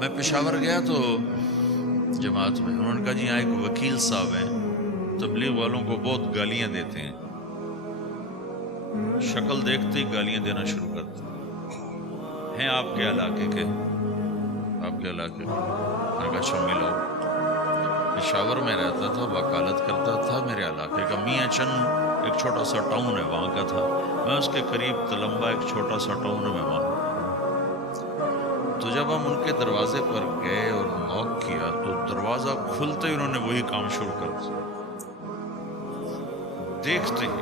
میں پشاور گیا تو جماعت میں انہوں نے کہا جی یہاں ایک وکیل صاحب ہیں، تبلیغ والوں کو بہت گالیاں دیتے ہیں، شکل دیکھتے ہی گالیاں دینا شروع کرتے ہیں آپ کے علاقے کے؟ آپ کے علاقے کے؟ میں نے کہا اچھا ملاؤ۔ پشاور میں رہتا تھا، وکالت کرتا تھا، میرے علاقے کا میاں چند ایک چھوٹا سا ٹاؤن ہے وہاں کا تھا، میں اس کے قریب تلمبا ایک چھوٹا سا ٹاؤن ہے میں وہاں۔ تو جب ہم ان کے دروازے پر گئے اور نوک کیا تو دروازہ کھلتے ہی انہوں نے وہی کام شروع کر دیا، دیکھتے ہی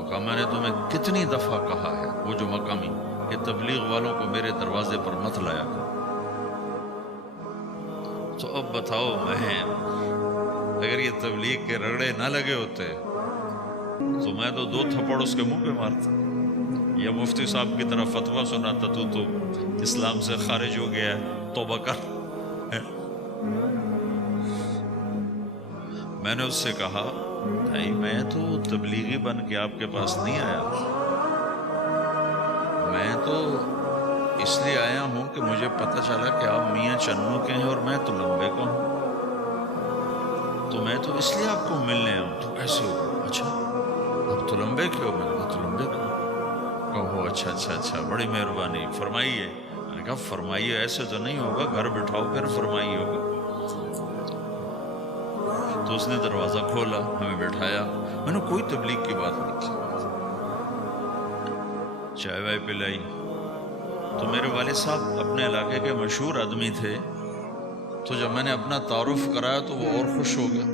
کہا میں نے تمہیں کتنی دفعہ کہا ہے، وہ جو مقامی، کہ تبلیغ والوں کو میرے دروازے پر مت لایا کرو۔ تو اب بتاؤ، میں اگر یہ تبلیغ کے رگڑے نہ لگے ہوتے تو میں تو 2 تھپڑ اس کے منہ پہ مارتا، یا مفتی صاحب کی طرف فتویٰ سناتا تو اسلام سے خارج ہو گیا ہے، توبہ کر۔ میں نے اس سے کہا بھائی میں تو تبلیغی بن کے آپ کے پاس نہیں آیا، میں تو اس لیے آیا ہوں کہ مجھے پتہ چلا کہ آپ میاں چنو کے ہیں اور میں تلمبے کا ہوں، تو میں تو اس لیے آپ کو ملنے آیا ہوں۔ تو ایسے ہو گیا، اچھا آپ تلمبے کے ہو؟ میں نے کہا تلمبے کا ہوں۔ کہو اچھا اچھا اچھا، بڑی مہربانی، فرمائیے۔ میں نے کہا فرمائیے ایسے تو نہیں ہوگا، گھر بٹھاؤ پھر فرمائیے ہوگا۔ تو اس نے دروازہ کھولا، ہمیں بٹھایا، میں نے کوئی تبلیغ کی بات نہیں کی، چائے وائے پلائی۔ تو میرے والد صاحب اپنے علاقے کے مشہور آدمی تھے، تو جب میں نے اپنا تعارف کرایا تو وہ اور خوش ہو گیا،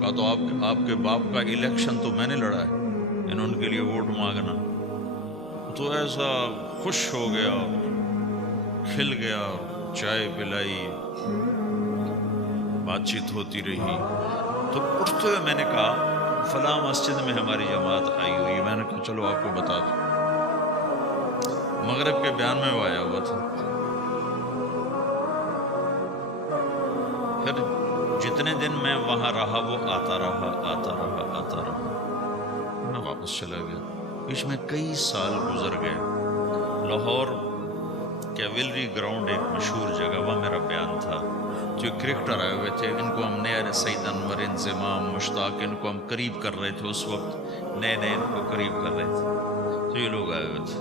کہا تو آپ کے باپ کا الیکشن تو میں نے لڑا ہے، انہوں ان کے لیے ووٹ مانگنا۔ تو ایسا خوش ہو گیا، کھل گیا، چائے پلائی، بات چیت ہوتی رہی۔ تو اٹھتے ہوئے میں نے کہا فلاں مسجد میں ہماری جماعت آئی ہوئی ہے، میں نے کہا چلو آپ کو بتا دوں۔ مغرب کے بیان میں وہ آیا ہوا تھا۔ پھر جتنے دن میں وہاں رہا وہ آتا رہا آتا رہا آتا رہا، میں واپس چلا گیا۔ بیچ میں کئی سال گزر گئے۔ لاہور کیولری گراؤنڈ ایک مشہور جگہ، وہاں میرا بیان تھا۔ جو کرکٹر آئے ہوئے تھے، ان کو ہم نئے سعید انور، انضمام، مشتاق، ان کو ہم قریب کر رہے تھے، اس وقت نئے ان کو قریب کر رہے تھے، تو یہ لوگ آئے ہوئے تھے۔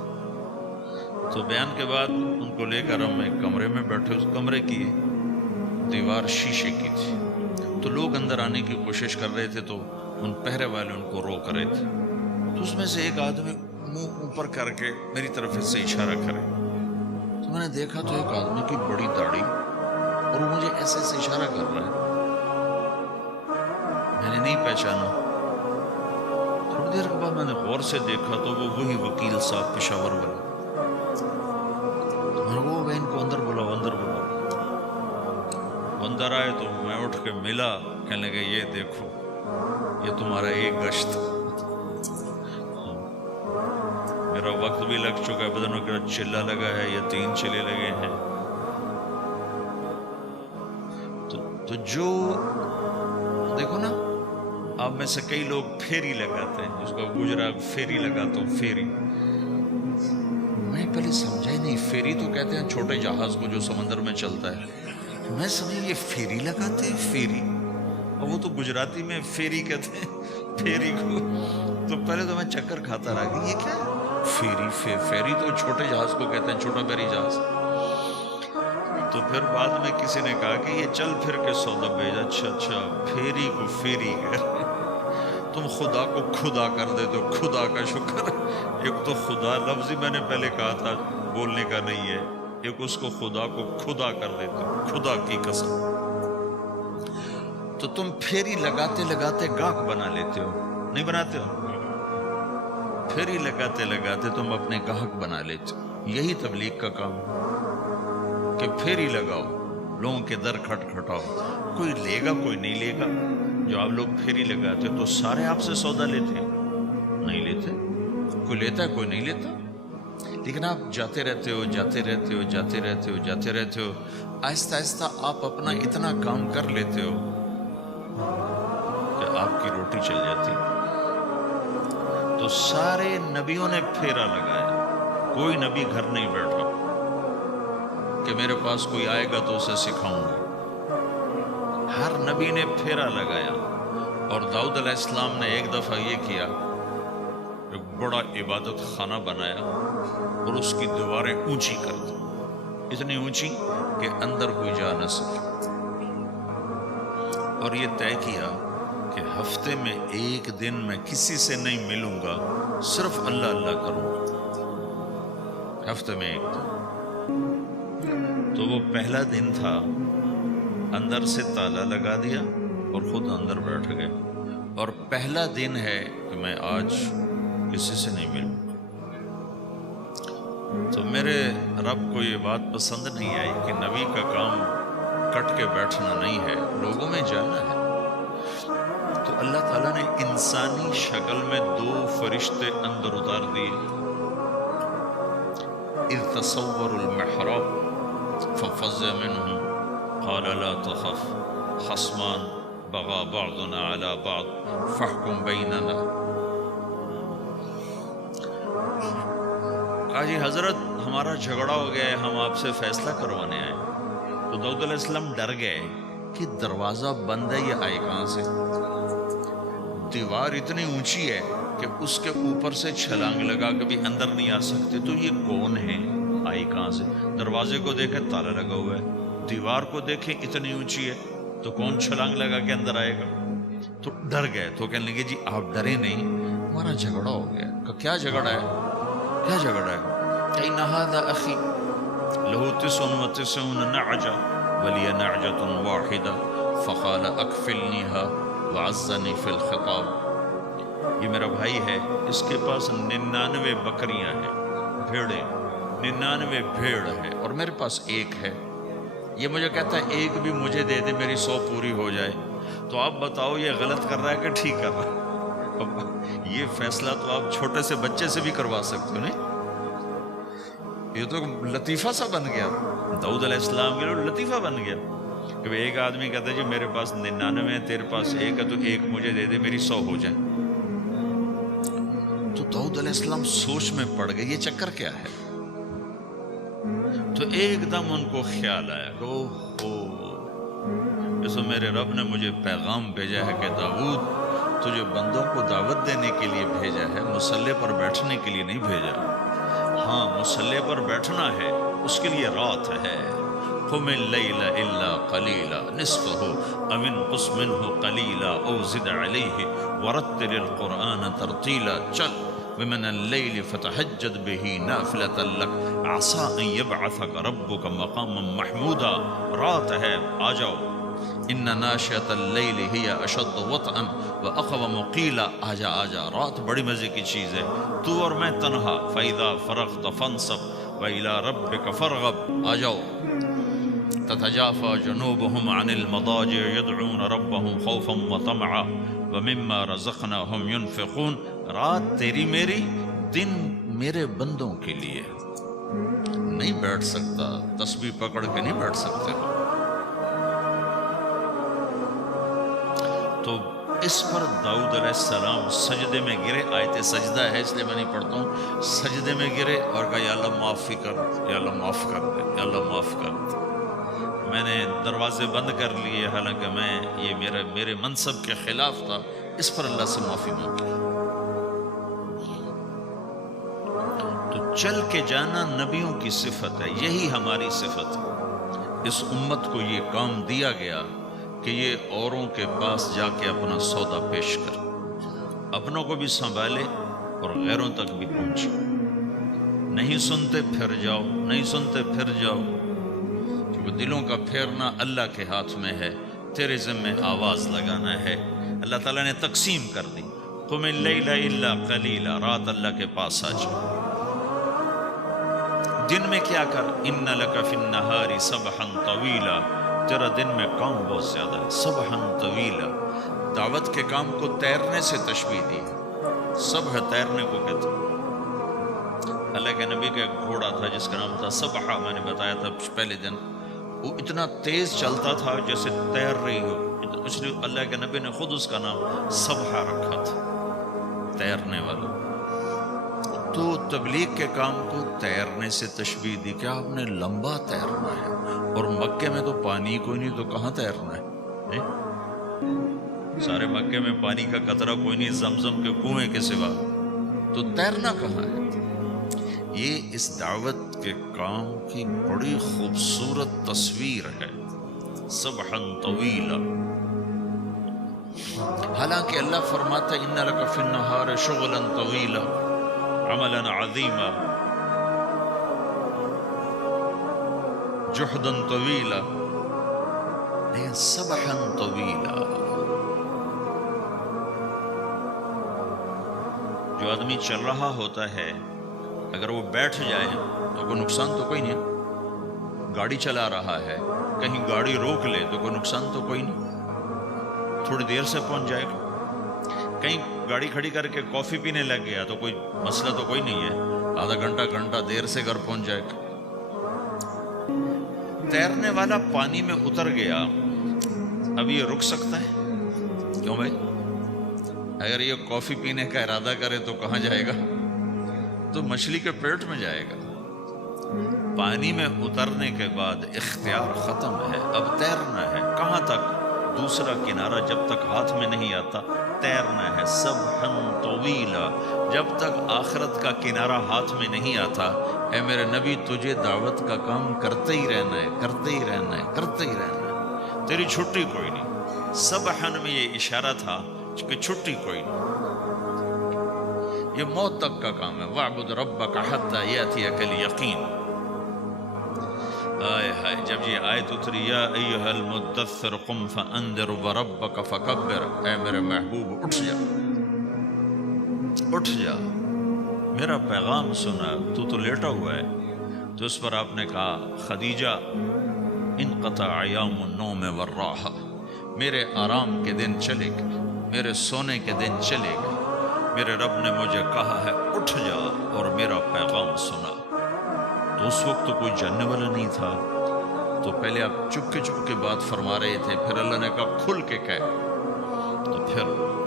تو بیان کے بعد ان کو لے کر ہم ایک کمرے میں بیٹھے، اس کمرے کی دیوار شیشے کی تھی، تو لوگ اندر آنے کی کوشش کر رہے تھے، تو ان پہرے والے ان کو روک رہے تھے۔ تو اس میں سے ایک آدمی منہ اوپر کر کے میری طرف سے اشارہ کرے، تو میں نے دیکھا تو ایک آدمی کی بڑی داڑھی، اور وہ مجھے ایسے ایسے اشارہ کر رہا ہے، میں نے نہیں پہچانا۔ تھوڑی دیر کے بعد میں نے غور سے دیکھا تو وہ وہی وکیل صاحب پشاور والے، تو میں نے کہا ان کو اندر بلاؤ، اندر بلاؤ۔ اندر آئے تو میں اٹھ کے ملا، کہنے لگے یہ دیکھو یہ تمہارا ایک گشت، میرا وقت بھی لگ چکا ہے، بدنوں کا چلہ لگا ہے یا 3 چلے لگے ہیں۔ تو جو دیکھو نا، آپ میں سے کئی لوگ پھیری لگاتے ہیں، جس کو گجرا پھیری لگاتا ہوں، پھیری، میں پہلے سمجھا ہی نہیں، پھیری تو کہتے ہیں چھوٹے جہاز کو جو سمندر میں چلتا ہے، میں سمجھا یہ پھیری لگاتے ہیں، پھیری، اور وہ تو گجراتی میں پھیری کہتے ہیں پھیری کو۔ تو پہلے تو میں چکر کھاتا رہا کہ یہ کیا ہے پھیری، پھیری تو چھوٹے جہاز کو کہتے ہیں، چھوٹا بحری جہاز۔ تو پھر بعد میں کسی نے کہا کہ یہ چل پھر کے سودا بھیجا، اچھا اچھا پھیری کو پھیری تم خدا کو خدا کر دے تو خدا کا شکر۔ ایک تو خدا لفظ ہی میں نے پہلے کہا تھا بولنے کا نہیں ہے، ایک اس کو خدا کو خدا کر دیتے، خدا کی قسم۔ تو تم پھیری لگاتے لگاتے گاہک بنا لیتے ہو، نہیں بناتے ہو؟ پھیری لگاتے لگاتے تم اپنے گاہک بنا لیتے ہو۔ یہی تبلیغ کا کام ہے کہ پھیری لگاؤ، لوگوں کے در کھٹکھٹاؤ، کوئی لے گا کوئی نہیں لے گا۔ جو آپ لوگ پھیری لگاتے تو سارے آپ سے سودا لیتے ہیں؟ نہیں لیتے، کوئی لیتا ہے کوئی نہیں لیتا، لیکن آپ جاتے رہتے ہو جاتے رہتے ہو جاتے رہتے ہو جاتے رہتے ہو، آہستہ آہستہ آپ اپنا اتنا کام کر لیتے ہو کہ آپ کی روٹی چل جاتی۔ تو سارے نبیوں نے پھیرا لگایا، کوئی نبی گھر نہیں بیٹھا، کہ میرے پاس کوئی آئے گا تو اسے سکھاؤں گا۔ ہر نبی نے پھیرا لگایا، اور داؤد علیہ السلام نے ایک دفعہ یہ کیا، ایک بڑا عبادت خانہ بنایا اور اس کی دیواریں اونچی کر دی، اتنی اونچی کہ اندر کوئی جا نہ سکے، اور یہ طے کیا کہ ہفتے میں ایک دن میں کسی سے نہیں ملوں گا، صرف اللہ اللہ کروں گا، ہفتے میں ایک دن۔ تو وہ پہلا دن تھا، اندر سے تالا لگا دیا اور خود اندر بیٹھ گئے، اور پہلا دن ہے کہ میں آج کسی سے نہیں ملوں۔ تو میرے رب کو یہ بات پسند نہیں آئی کہ نبی کا کام کٹ کے بیٹھنا نہیں ہے، لوگوں میں جانا ہے۔ تو اللہ تعالیٰ نے انسانی شکل میں 2 فرشتے اندر اتار دیے۔ اذ تصوروا المحراب ففزع منهم قال لا تخف خصمان بغى بعضنا على بعض فاحكم بيننا۔ کہا جی حضرت ہمارا جھگڑا ہو گیا ہے، ہم آپ سے فیصلہ کروانے آئے۔ تو داؤد علیہ السلام ڈر گئے کہ دروازہ بند ہے، یہ آئے کہاں سے؟ دیوار اتنی اونچی ہے کہ اس کے اوپر سے چھلانگ لگا کے بھی اندر نہیں آ سکتے، تو یہ کون ہے، آئی کہاں سے؟ دروازے کو دیکھیں تالا لگا ہوا ہے، دیوار کو دیکھیں اتنی اونچی ہے، تو کون چھلانگ لگا کے اندر آئے گا؟ تو ڈر گئے۔ تو کہنے لگے جی آپ ڈرے نہیں، ہمارا جھگڑا ہو گیا۔ کہ کیا جھگڑا ہے؟ کیا جھگڑا ہے؟ إن هذا أخي له 99 نعجة ولي نعجة واحدة فقال أكفلنيها وعزني في الخطاب۔ یہ میرا بھائی ہے، اس کے پاس 99 بکریاں ہیں، بھیڑیں، 99 بھیڑ ہے، اور میرے پاس ایک ہے۔ یہ مجھے کہتا ہے ایک بھی مجھے دے دے، میری 100 پوری ہو جائے۔ تو آپ بتاؤ یہ غلط کر رہا ہے کہ ٹھیک کر رہا ہے؟ یہ فیصلہ تو آپ چھوٹے سے بچے سے بھی کروا سکتے ہو، نہیں؟ یہ تو لطیفہ سا بن گیا، داؤد علیہ السلام کے لیے لطیفہ بن گیا کہ ایک آدمی کہتا ہے جی میرے پاس 99 ہے، تیرے پاس ایک ہے، تو ایک مجھے دے دے، میری 100 ہو جائے۔ تو داؤد علیہ السلام سوچ میں پڑ گئے یہ چکر کیا ہے؟ تو ایک دم ان کو خیال آیا کہ جیسے میرے رب نے مجھے پیغام بھیجا ہے کہ داؤد تجھے بندوں کو دعوت دینے کے لیے بھیجا ہے، مصلی پر بیٹھنے کے لیے نہیں بھیجا۔ ہاں مصلی پر بیٹھنا ہے، اس کے لیے رات ہے۔ قم اللیل الا قلیلا نصفہ او انقص منہ قلیلا او زد علیہ ورتل القرآن ترتیلا۔ چل ومن اللیل فتہجد بہ نافلۃ لک عسیٰ ان یبعثک ربک مقاما محمودا۔ رات ہے، آ جاؤ۔ ان ناشئۃ اللیل ہی اشد وطئا واقوم قیلا۔ آجا آجا، رات بڑی مزے کی چیز ہے، تو اور میں تنہا۔ فاذا فرغت فانصب والى ربک فارغب۔ آ جاؤ۔ تتجافى جنوبهم عن المضاجع يدعون ربهم خوفا وطمعا ومما رزقناهم ينفقون۔ رات تیری میری، دن میرے بندوں کے لیے۔ نہیں بیٹھ سکتا، تسبیح پکڑ کے نہیں بیٹھ سکتے ہو۔ تو اس پر داؤد علیہ السلام سجدے میں گرے۔ آیت سجدہ ہے اس لیے میں نہیں پڑھتا ہوں۔ سجدے میں گرے اور کہا یا اللہ معافی کر، یا اللہ معاف کر دے، یا اللہ معاف کر دے۔ میں نے دروازے بند کر لیے، حالانکہ یہ میرے منصب کے خلاف تھا، اس پر اللہ سے معافی مانگی۔ تو چل کے جانا نبیوں کی صفت ہے، یہی ہماری صفت ہے۔ اس امت کو یہ کام دیا گیا کہ یہ اوروں کے پاس جا کے اپنا سودا پیش کر، اپنوں کو بھی سنبھالے اور غیروں تک بھی پہنچے۔ نہیں سنتے پھر جاؤ، نہیں سنتے پھر جاؤ، کیونکہ دلوں کا پھیرنا اللہ کے ہاتھ میں ہے، تیرے ذمہ آواز لگانا ہے۔ اللہ تعالیٰ نے تقسیم کر دی، قم اللیل الا قلیلا، رات اللہ کے پاس آ جاؤ۔ دن میں کیا کر، ان لک فی النہار سبحا طویلا، تیرا دن میں کام بہت زیادہ ہے۔ سبحا طویلا، دعوت کے کام کو تیرنے سے تشبیہ دی ہے، سبح تیرنے کو کہتے ہیں۔ اللہ کے نبی کا ایک گھوڑا تھا جس کا نام تھا سبحہ، میں نے بتایا تھا پہلے دن، وہ اتنا تیز چلتا تھا جیسے تیر رہی ہو، اس لیے اللہ کے نبی نے خود اس کا نام سبحہ رکھا تھا، تیرنے والا۔ تو تبلیغ کے کام کو تیرنے سے تشبیہ دی کہ آپ نے لمبا تیرنا ہے، اور مکے میں تو پانی کوئی نہیں، تو کہاں تیرنا ہے؟ سارے مکے میں پانی کا قطرہ کوئی نہیں زمزم کے کنویں کے سوا، تو تیرنا کہاں ہے؟ یہ اس دعوت کے کام کی بڑی خوبصورت تصویر ہے، سبحا طویلا۔ حالانکہ اللہ فرماتا ہے ان لک فی النہار شغلا طویلا عملا عظیما جہدا طویلا، لیکن سبحا طویلا۔ جو آدمی چل رہا ہوتا ہے اگر وہ بیٹھ جائے تو کوئی نقصان تو کوئی نہیں، گاڑی چلا رہا ہے کہیں گاڑی روک لے تو کوئی نقصان تو کوئی نہیں، تھوڑی دیر سے پہنچ جائے گا۔ کہیں گاڑی کھڑی کر کے کافی پینے لگ گیا تو کوئی مسئلہ تو کوئی نہیں ہے، آدھا گھنٹہ دیر سے گھر پہنچ جائے گا۔ تیرنے والا پانی میں اتر گیا، اب یہ رک سکتا ہے؟ کیوں بھائی؟ اگر یہ کافی پینے کا ارادہ کرے تو کہاں جائے گا؟ تو مچھلی کے پیٹ میں جائے گا۔ پانی میں اترنے کے بعد اختیار ختم ہے، اب تیرنا ہے۔ کہاں تک؟ دوسرا کنارہ جب تک ہاتھ میں نہیں آتا تیرنا ہے، سبحا طویلا، جب تک آخرت کا کنارہ ہاتھ میں نہیں آتا۔ اے میرے نبی تجھے دعوت کا کام کرتے ہی رہنا ہے، کرتے ہی رہنا ہے، کرتے ہی رہنا ہے، تیری چھٹی کوئی نہیں۔ سبحا میں یہ اشارہ تھا کہ چھٹی کوئی نہیں، یہ موت تک کا کام ہے۔ وَاعْبُدْ رَبَّكَ حَتَّى يَأْتِيَكَ الْيَقِينُ۔ آئے ہائے، جب یہ آیت اتری یا ایھا المدثر قم فانذر وربک فکبر، اے میرے محبوب اٹھ جا، اٹھ جا، میرا پیغام سنا، تو لیٹا ہوا ہے۔ تو اس پر آپ نے کہا خدیجہ انقطع ایام النوم والراحہ، میرے آرام کے دن چلے گئے، میرے سونے کے دن چلے گئے، میرے رب نے مجھے کہا ہے اٹھ جا اور میرا پیغام سنا۔ تو اس وقت تو کوئی جاننے والا نہیں تھا، تو پہلے آپ چپ کے بات فرما رہے تھے، پھر اللہ نے کہا کھل کے کہہ، تو پھر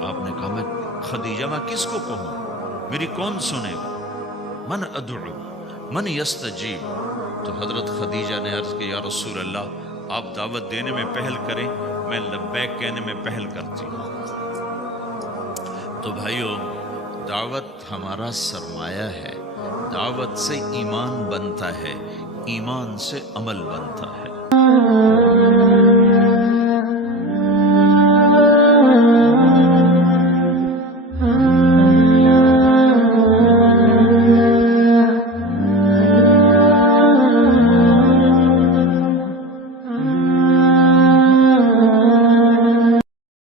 آپ نے کہا میں خدیجہ میں کس کو کہوں، میری کون سنے گا، من ادعو من یستجیب۔ تو حضرت خدیجہ نے عرض کی یا رسول اللہ آپ دعوت دینے میں پہل کریں، میں لبیک کہنے میں پہل کرتی ہوں۔ تو بھائیو، دعوت ہمارا سرمایہ ہے، دعوت سے ایمان بنتا ہے، ایمان سے عمل بنتا ہے۔